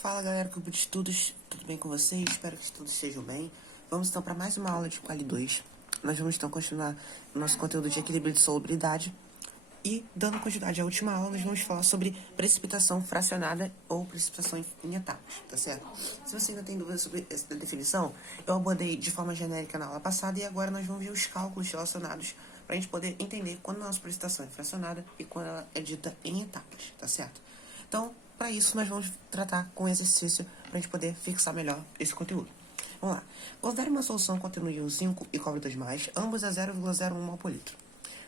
Fala galera, grupo de estudos, tudo bem com vocês? Espero que todos estejam bem. Vamos então para mais uma aula de Quali 2. Nós vamos então continuar o nosso conteúdo de equilíbrio de solubilidade. E, dando continuidade à última aula, nós vamos falar sobre precipitação fracionada ou precipitação em etapas, tá certo? Se você ainda tem dúvidas sobre essa definição, eu abordei de forma genérica na aula passada e agora nós vamos ver os cálculos relacionados para a gente poder entender quando a nossa precipitação é fracionada e quando ela é dita em etapas, tá certo? Então, para isso, nós vamos tratar com exercício para a gente poder fixar melhor esse conteúdo. Vamos lá. Considere uma solução contendo íon 5 e cobre 2+, ambos a 0,01 mol por litro.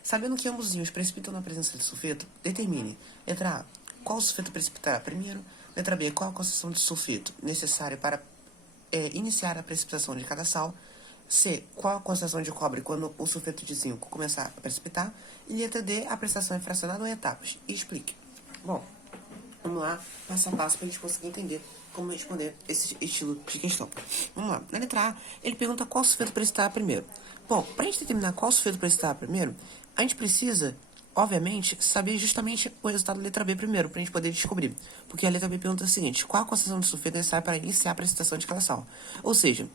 Sabendo que ambos os íons precipitam na presença de sulfeto, determine, letra A, qual sulfeto precipitará primeiro, letra B, qual a concentração de sulfeto necessária para iniciar a precipitação de cada sal, C, qual a concentração de cobre quando o sulfeto de zinco começar a precipitar, e letra D, a precipitação é fracionada ou em etapas. E explique. Bom, vamos lá, passo a passo, para a gente conseguir entender como responder esse estilo de questão. Vamos lá. Na letra A, ele pergunta qual sulfeto precipitar primeiro. Bom, para a gente determinar qual sulfeto precipitar primeiro, a gente precisa, obviamente, saber justamente o resultado da letra B primeiro, para a gente poder descobrir. Porque a letra B pergunta o seguinte: qual a concentração de sulfeto necessária para iniciar a precipitação de cada sal? Ou seja,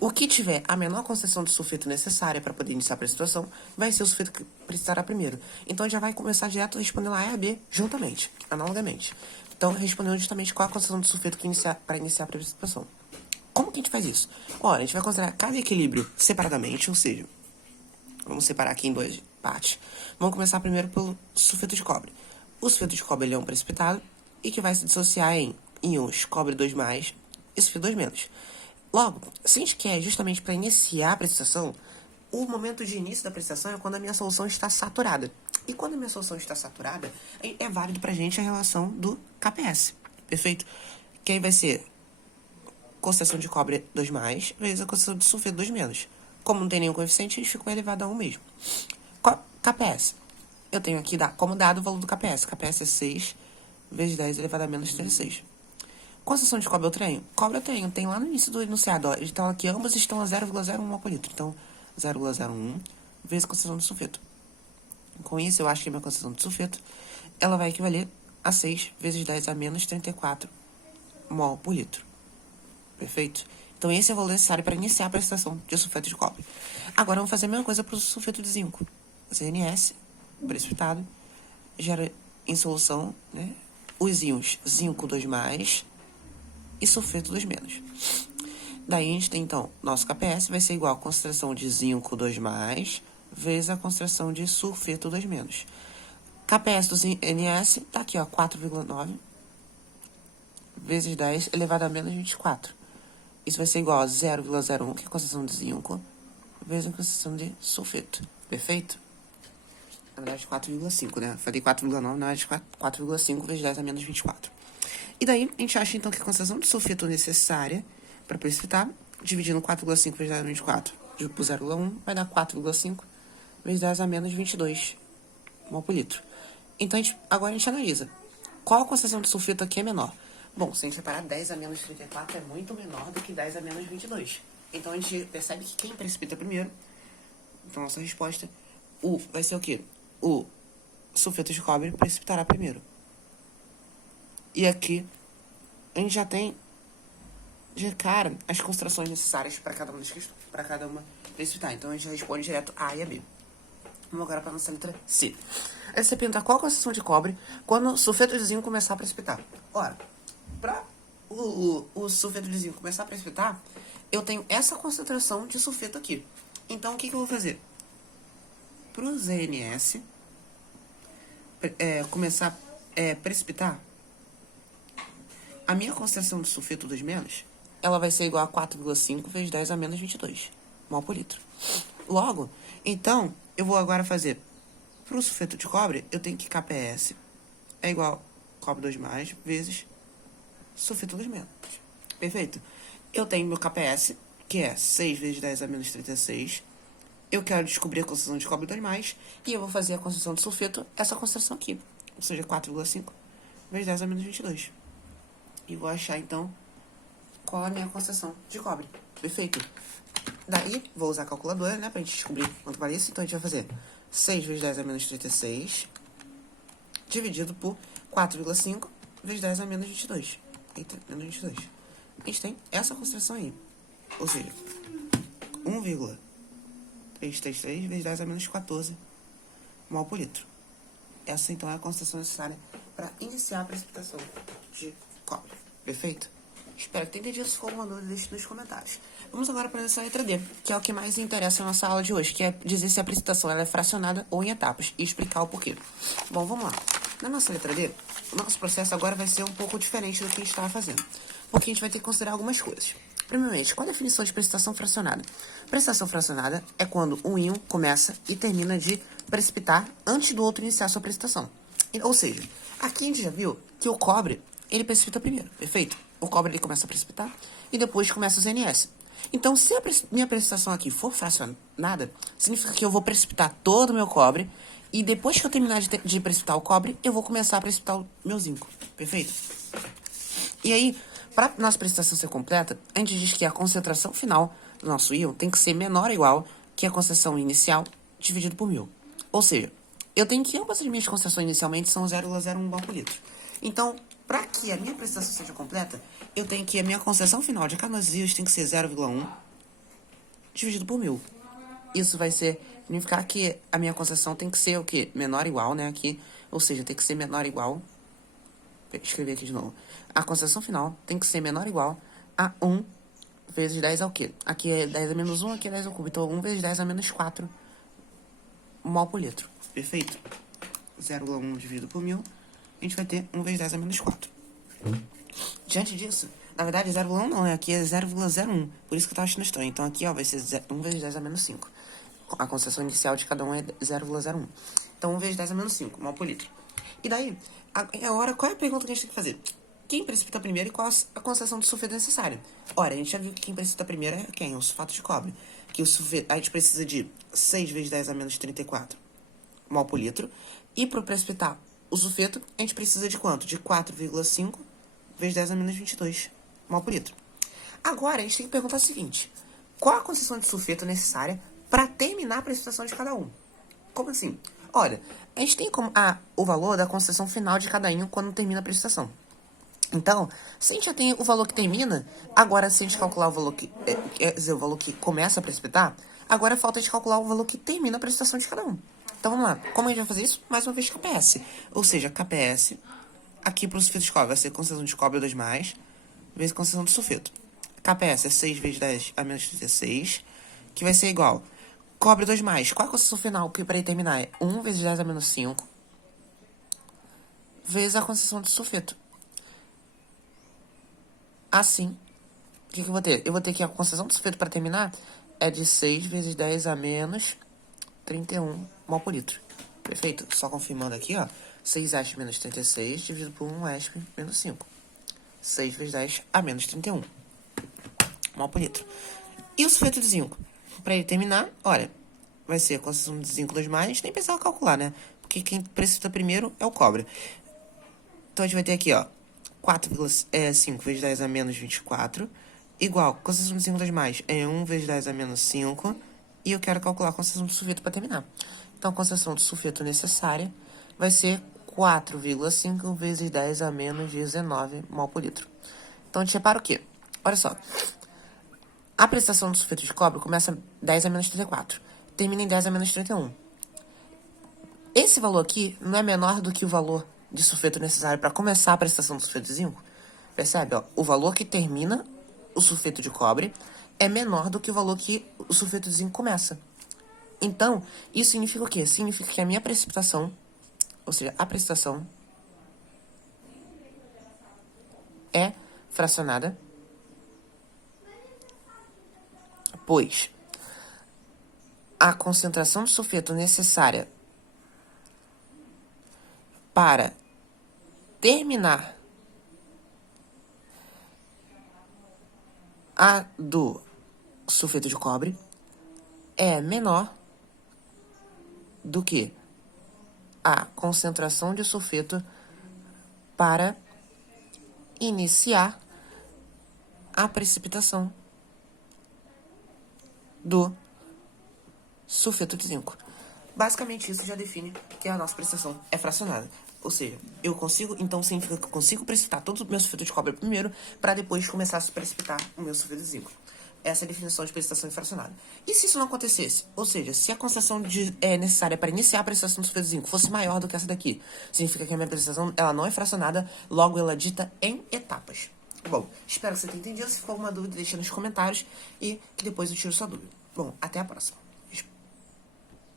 o que tiver a menor concentração de sulfeto necessária para poder iniciar a precipitação vai ser o sulfeto que precipitará primeiro. Então, a gente já vai começar direto respondendo a A e a B juntamente, analogamente. Então, respondendo justamente qual a concentração de sulfeto para iniciar a precipitação. Como que a gente faz isso? Olha, a gente vai considerar cada equilíbrio separadamente, ou seja, vamos separar aqui em duas partes. Vamos começar primeiro pelo sulfeto de cobre. O sulfeto de cobre ele é um precipitado e que vai se dissociar em íons cobre 2+, e sulfeto 2-. Logo, se a gente quer justamente para iniciar a precipitação, o momento de início da precipitação é quando a minha solução está saturada. E quando a minha solução está saturada, é válido para a gente a relação do KPS. Perfeito? Que aí vai ser concentração de cobre 2+, vezes a concentração de sulfeto 2-. Como não tem nenhum coeficiente, eles ficam elevados a 1 mesmo. KPS. Eu tenho aqui como dado o valor do KPS. KPS é 6 vezes 10 elevado a menos 36. Concentração de cobre eu tenho? Cobre eu tenho. Tem lá no início do enunciado. Ó. Então aqui ambos estão a 0,01 mol por litro. Então 0,01 vezes a concentração de sulfeto. Com isso, eu acho que a minha concentração de sulfeto ela vai equivaler a 6 vezes 10 a menos 34 mol por litro. Perfeito? Então, esse é o valor necessário para iniciar a precipitação de sulfeto de cobre. Agora, vamos fazer a mesma coisa para o sulfeto de zinco. ZNS, precipitado, gera em solução, né, os íons zinco 2+, e sulfeto 2-. Daí, a gente tem, então, nosso KPS vai ser igual a concentração de zinco 2+, vezes a concentração de sulfeto 2-. KPS do ZNS está aqui, ó, 4,9 vezes 10 elevado a menos 24. Isso vai ser igual a 0,01, que é a concentração de zinco, vezes a concentração de sulfeto. Perfeito? Na verdade, 4,5, né? Falei 4,9, na verdade, 4,5 vezes 10 a menos 24. E daí, a gente acha, então, que a concentração de sulfeto necessária para precipitar, dividindo 4,5 vezes 10 a menos 24 por 0,1, vai dar 4,5 vezes 10 a menos 22 mol por litro. Então, agora a gente analisa. Qual a concentração de sulfeto aqui é menor? Bom, se a gente separar 10 a menos 34 é muito menor do que 10 a menos 22. Então, a gente percebe que quem precipita primeiro, então, nossa resposta, vai ser o quê? O sulfeto de cobre precipitará primeiro. E aqui, a gente já tem, de cara, as concentrações necessárias para cada uma das questões, para cada uma precipitar. Então, a gente responde direto A e a B. Vamos agora para a nossa letra C. Aí você pergunta qual a concentração de cobre quando o sulfeto de zinco começar a precipitar. Ora, para o sulfeto de zinco começar a precipitar, eu tenho essa concentração de sulfeto aqui. Então, o que eu vou fazer? Para o ZNS começar a precipitar, a minha concentração de sulfeto 2-, ela vai ser igual a 4,5 vezes 10 a menos 22 mol por litro. Logo, então, eu vou agora fazer para o sulfeto de cobre, eu tenho que KPS é igual a cobre 2+, vezes sulfeto 2-. Perfeito? Eu tenho meu KPS, que é 6 vezes 10 a menos 36. Eu quero descobrir a concentração de cobre 2+, e eu vou fazer a concentração de sulfeto, essa concentração aqui, ou seja, 4,5 vezes 10 a menos 22. E vou achar, então, qual é a minha concentração de cobre. Perfeito? Daí, vou usar a calculadora, né, pra gente descobrir quanto vale isso. Então, a gente vai fazer 6 vezes 10 a menos 36, dividido por 4,5 vezes 10 a menos 22. Eita, menos 22. A gente tem essa concentração aí. Ou seja, 1,333 vezes 10 a menos 14 mol por litro. Essa, então, é a concentração necessária para iniciar a precipitação de cobre. Perfeito? Espero que tenha entendido. Se for alguma dúvida, deixe nos comentários. Vamos agora para essa letra D, que é o que mais interessa na nossa aula de hoje, que é dizer se a precipitação ela é fracionada ou em etapas, e explicar o porquê. Bom, vamos lá. Na nossa letra D, o nosso processo agora vai ser um pouco diferente do que a gente estava fazendo, porque a gente vai ter que considerar algumas coisas. Primeiramente, qual a definição de precipitação fracionada? Precipitação fracionada é quando um íon começa e termina de precipitar antes do outro iniciar sua precipitação. Ou seja, aqui a gente já viu que o cobre, ele precipita primeiro, perfeito? O cobre ele começa a precipitar e depois começa os NS. Então, se a minha precipitação aqui for fracionada, significa que eu vou precipitar todo o meu cobre e depois que eu terminar de precipitar o cobre, eu vou começar a precipitar o meu zinco, perfeito? E aí, para nossa precipitação ser completa, a gente diz que a concentração final do nosso íon tem que ser menor ou igual que a concentração inicial dividido por 1000. Ou seja, eu tenho que ambas as minhas concentrações inicialmente são 0,01 mol por litro. Então, para que a minha precipitação seja completa, eu tenho que a minha concentração final de cada um dos íons tem que ser 0,1 dividido por 1000. Isso vai significar que a minha concentração tem que ser o quê? Menor ou igual, né? Aqui, ou seja, tem que ser menor ou igual. Vou escrever aqui de novo. A concentração final tem que ser menor ou igual a 1 vezes 10 ao quê? Aqui é 10 a menos 1, aqui é 10 ao cubo. Então, 1 vezes 10 a menos 4 mol por litro. Perfeito? 0,1 dividido por 1000, a gente vai ter 1 vezes 10 a menos 4. Diante disso, na verdade, 0,1 não, aqui é 0,01. Por isso que eu tava achando estranho. Então, aqui, ó, vai ser 1 vezes 10 a menos 5. A concentração inicial de cada um é 0,01. Então, 1 vezes 10 a menos 5 mol por litro. E daí, agora, qual é a pergunta que a gente tem que fazer? Quem precipita primeiro e qual a concentração de sulfeto necessária? Ora, a gente já viu que quem precipita primeiro é quem? O sulfato de cobre. Que o sulfeto, a gente precisa de 6 vezes 10 a menos 34 mol por litro. E para precipitar o sulfeto, a gente precisa de quanto? De 4,5 vezes 10 a menos 22 mol por litro. Agora, a gente tem que perguntar o seguinte. Qual a concentração de sulfeto necessária para terminar a precipitação de cada um? Como assim? Olha, a gente tem como o valor da concentração final de cada íon quando termina a precipitação. Então, se a gente já tem o valor que termina, agora se a gente calcular o valor que, quer dizer, o valor que começa a precipitar, agora falta a gente calcular o valor que termina a precipitação de cada um. Então vamos lá. Como a gente vai fazer isso? Mais uma vez KPS. Ou seja, KPS, aqui para o sulfeto de cobre vai ser concentração de cobre 2+, vezes concentração de sulfeto. KPS é 6 vezes 10 a menos 36, que vai ser igual. Cobre 2+. Qual é a concentração final que para ele terminar? É 1 vezes 10 a menos 5, vezes a concentração de sulfeto. Assim, o que eu vou ter? Eu vou ter que a concentração de sulfeto para terminar é de 6 vezes 10 a menos 31 mol por litro. Perfeito? Só confirmando aqui, ó. 6 menos 36 dividido por 1 menos 5. 6 vezes 10 a menos 31 mol por litro. E o sulfeto de zinco? Para ele terminar, olha, vai ser a concentração de zinco 2+, a gente nem precisava calcular, né? Porque quem precipita primeiro é o cobre. Então a gente vai ter aqui, ó, 4,5 vezes 10 a menos 24, igual, concentração de zinco 2+, é 1 vezes 10 a menos 5, e eu quero calcular a concentração de sulfeto para terminar. Então a concentração de sulfeto necessária vai ser 4,5 vezes 10 a menos 19 mol por litro. Então a gente repara o quê? Olha só. A precipitação do sulfeto de cobre começa 10 a menos 34, termina em 10 a menos 31. Esse valor aqui não é menor do que o valor de sulfeto necessário para começar a precipitação do sulfeto de zinco? Percebe? Ó, o valor que termina o sulfeto de cobre é menor do que o valor que o sulfeto de zinco começa. Então, isso significa o quê? Significa que a minha precipitação, ou seja, a precipitação é fracionada, pois a concentração de sulfeto necessária para terminar a do sulfeto de cobre é menor do que a concentração de sulfeto para iniciar a precipitação do sulfeto de zinco. Basicamente, isso já define que a nossa precipitação é fracionada. Ou seja, eu consigo, então significa que eu consigo precipitar todo o meu sulfeto de cobre primeiro, para depois começar a precipitar o meu sulfeto de zinco. Essa é a definição de precipitação infracionada. E se isso não acontecesse? Ou seja, se a concentração necessária para iniciar a precipitação do sulfeto de zinco fosse maior do que essa daqui, significa que a minha precipitação ela não é fracionada, logo ela é dita em etapas. Bom, espero que você tenha entendido. Se ficou alguma dúvida, deixa nos comentários e que depois eu tiro sua dúvida. Bom, até a próxima.